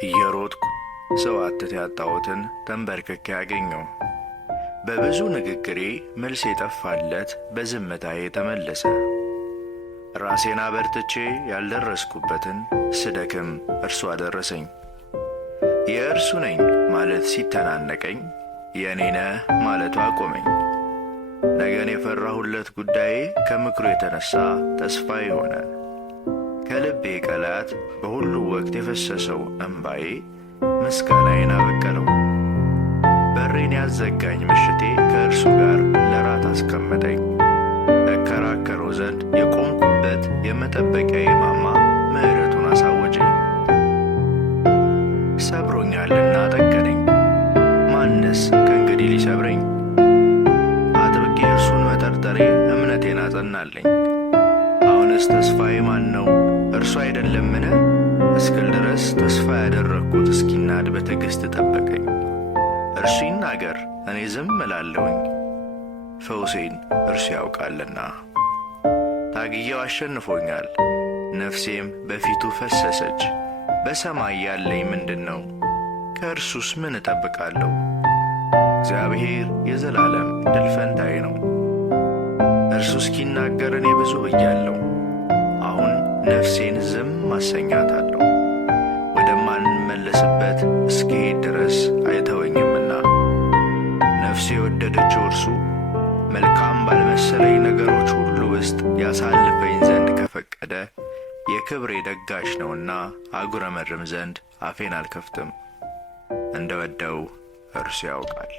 እየሮጥኩ ሰው አትት ያጣሁትን ተንበርክኬ ያገኘው። በብዙ ንግግሬ መልስ የጠፋለት በዝምታዬ ተመለሰ። ራሴን አበርትቼ ያልደረስኩበትን ስደክም እርሱ አደረሰኝ። የእርሱ ነኝ ማለት ሲተናነቀኝ የእኔ ነህ ማለቱ አቆመኝ። ነገን የፈራሁለት ጉዳዬ ከምክሩ የተነሳ ተስፋዬ ሆነ። ከልቤ ቀላት በሁሉ ወቅት የፈሰሰው እንባዬ ምስጋናዬን አበቀለው። በሬን ያዘጋኝ ምሽቴ ከእርሱ ጋር ለራት አስቀመጠኝ። እከራከረው ዘንድ የቆምኩበት የመጠበቂያዬ ማማ ምሕረቱን አሳወጀኝ። ሰብሮኛልና ጠገነኝ፣ ማንስ ከእንግዲህ ሊሰብረኝ? አጥብቄ እርሱን መጠርጠሬ እምነቴን አጸናለኝ። አሁንስ ተስፋዬ ማን ነው? እርሱ አይደለምን እስክል ድረስ ተስፋ ያደረግኩት እስኪናድ በትዕግሥት ጠበቀኝ። እርሱ ይናገር እኔ ዝም እላለሁኝ፣ ፈውሴን እርሱ ያውቃልና። ታግዬው አሸንፎኛል፣ ነፍሴም በፊቱ ፈሰሰች። በሰማይ ያለኝ ምንድን ነው? ከእርሱስ ምን እጠብቃለሁ? እግዚአብሔር የዘላለም ድል ፈንታዬ ነው። እርሱ እስኪናገር እኔ ብዙ ብያለሁ። አሁን ነፍሴን ዝም ማሰኛታለሁ። ወደማንመለስበት እስክሄድ ድረስ አይተወኝምና። ነፍሴ የወደደችው እርሱ መልካም ባልመሰለኝ ነገሮች ሁሉ ውስጥ ያሳልፈኝ ዘንድ ከፈቀደ የክብሬ ደጋሽ ነውና አጉረመርም ዘንድ አፌን አልከፍትም። እንደ ወደው እርሱ ያውቃል።